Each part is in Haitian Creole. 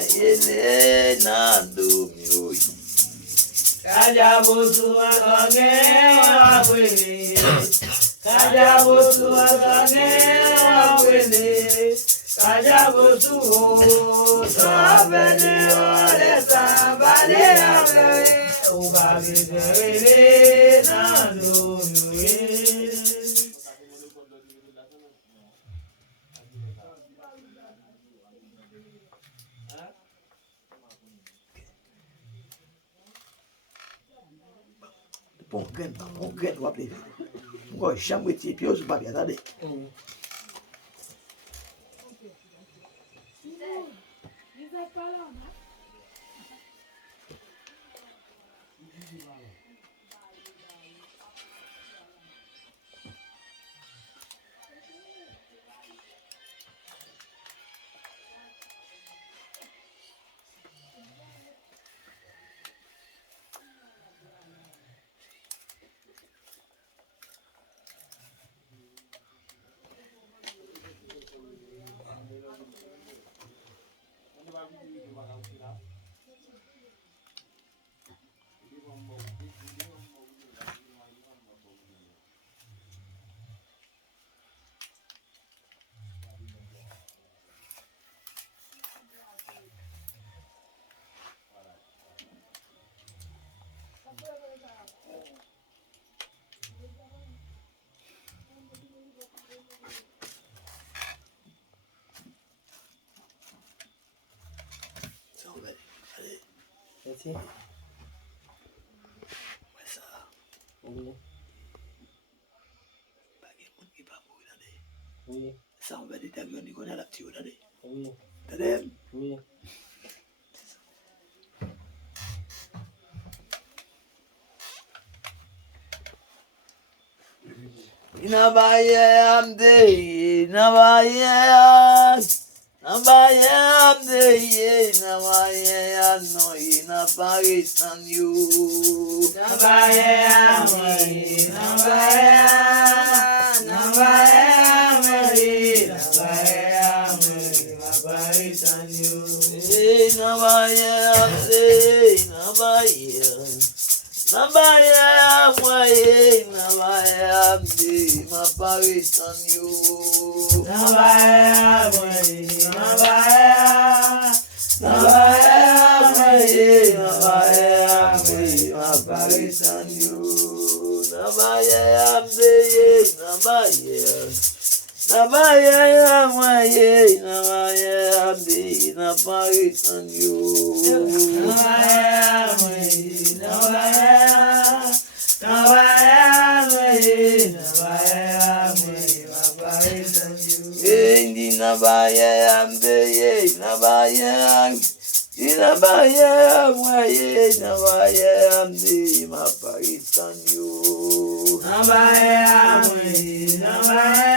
Ele nando mioi. Kajabusu agane wawele. Kajabusu agane wawele. Kajabusu sabene ole sabale ave. Ubagele nando mioi. Pongen, ou apel. Mwen chanmwe ti pi yo sou papi, atade. Esse? Masa, Oui. bagi moun ki pa pou atade. Oui. Sa on va di tagyon di konya la pti yo atade. Oui. Atade? Oui. Inabaye amde, inabaye am. Nabaye amde, inabaye ano, inaparisan you. Nabaye amwe, nabaye amwe, nabaye amwe, maparisan you. Nabaye amde, nabaye. Nabaye amwe, nabaye amde, maparisan you. Nabaye amwe, nabaye amwe, maparisan you. Nabaye amde, nabaye. Nabaye amwe, nabaye amde, maparisan you. Nabaye amwe, nabaye amwe, maparisan you. Ndi nabaye amde, nabaye amwe. Nabaye amwe, nabaye amde, maparisan you. Nabaye amwe, nabaye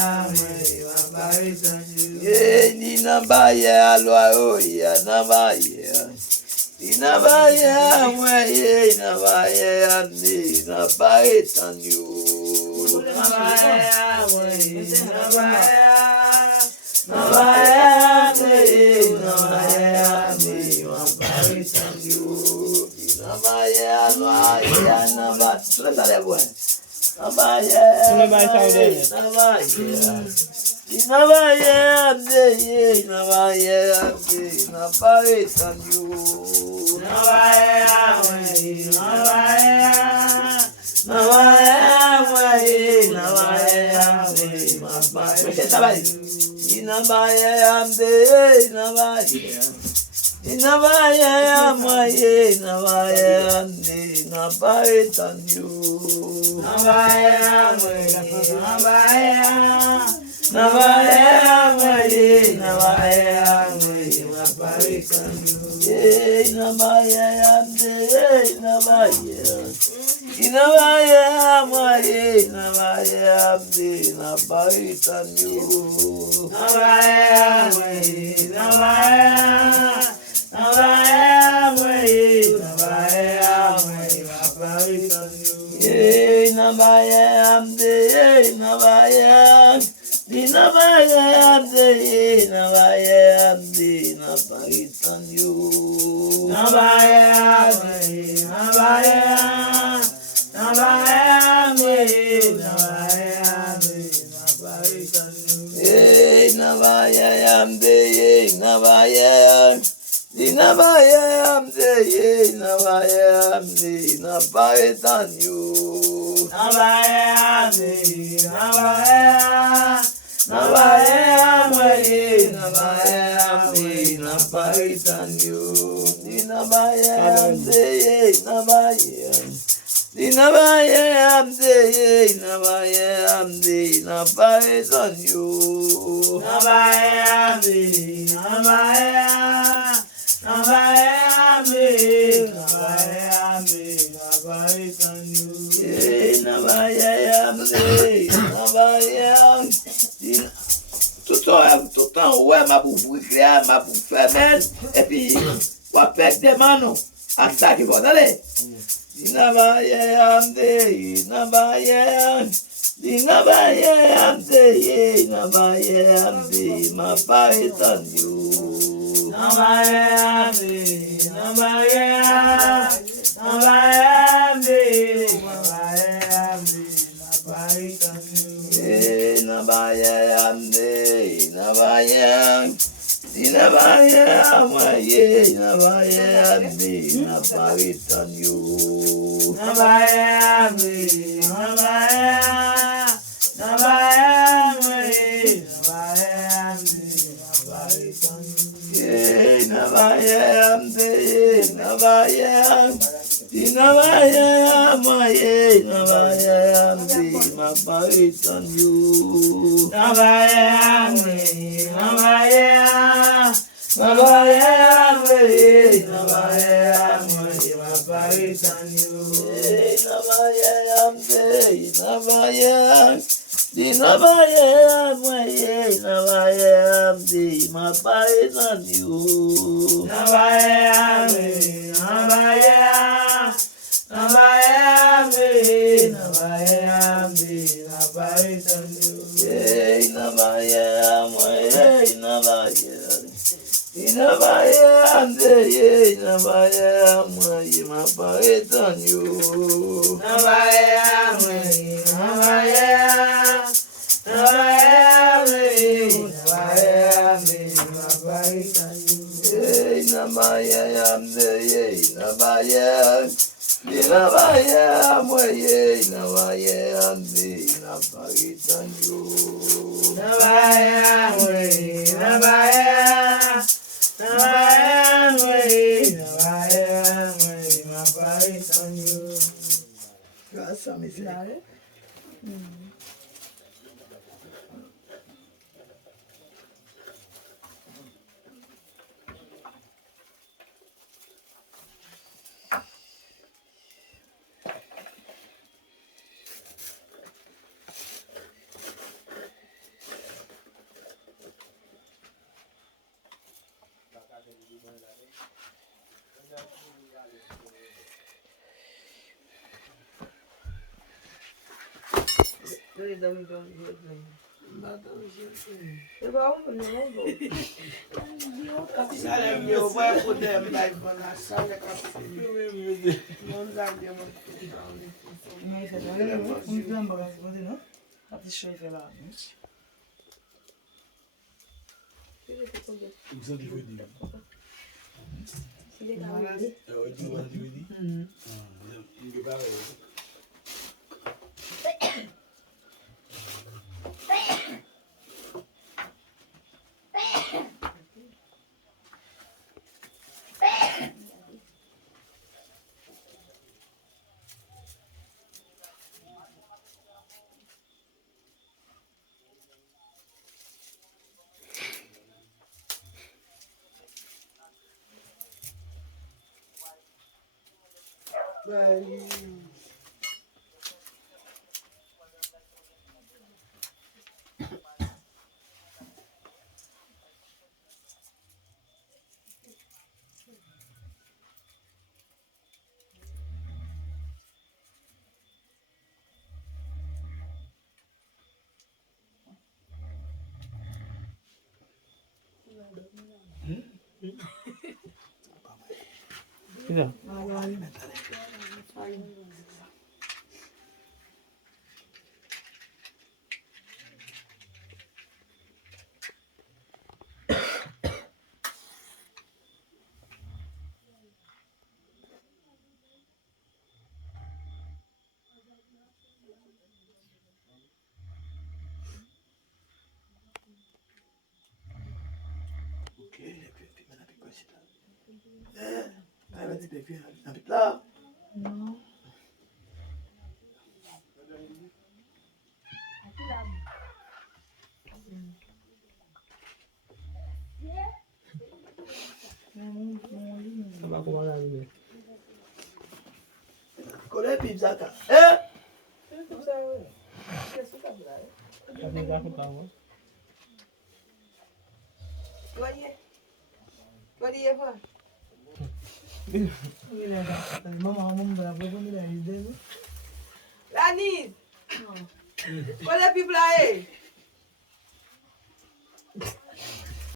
amwe, maparisan you. Ndi nabaye alwa oya, nabaye. Nabaye amwe, nabaye amde, maparisan you. Nabaye amwe, nabaye amwe, maparisan you. Nabaye alwa oya, nabaye. Nabaye amwe, nabaye amde, nabaye amde, maparisan you. Nabaye amwe, Nabaye amde, nabaye. Nabaye amwe, nabaye amde, maparisan you. Nabaye amwe, nabaye amwe, maparisan you. Nabaye amde, nabaye. Nabaye amwe, nabaye amde, maparisan you. Nabaye amwe, nabaye amwe, maparisan you. Nabaye amde, nabaye. Nabaye Nabaye, Nabaye, Naparitan you. Nabaye, Nabaye, Nabaye, Naparitan you. Hey, Nabaye, Nabaye. Nabaye, Nabaye, Naparitan you. Nabaye, Nabaye, Nabaye, Naparitan you. Nabaye, Nabaye. Nabaye, Naparitan you. Nabaye, Nabaye, Nabaye, Naparitan you. Tout temps, ouais, ma pour créer, ma pour faire, et puis, on va perdre des manos. À ça qui va aller. Nabaye, ma paritan you. Nabaye, Nabaye, Naparitan you. Naparitan you. Naparitan you. Grâce à mes frères. Tidak. Là. Non. Apa aku malah ini? Colher pizza. Tapi aku tahu. Mama kamu berapa pun tidak ada. Lanis, wala people aye.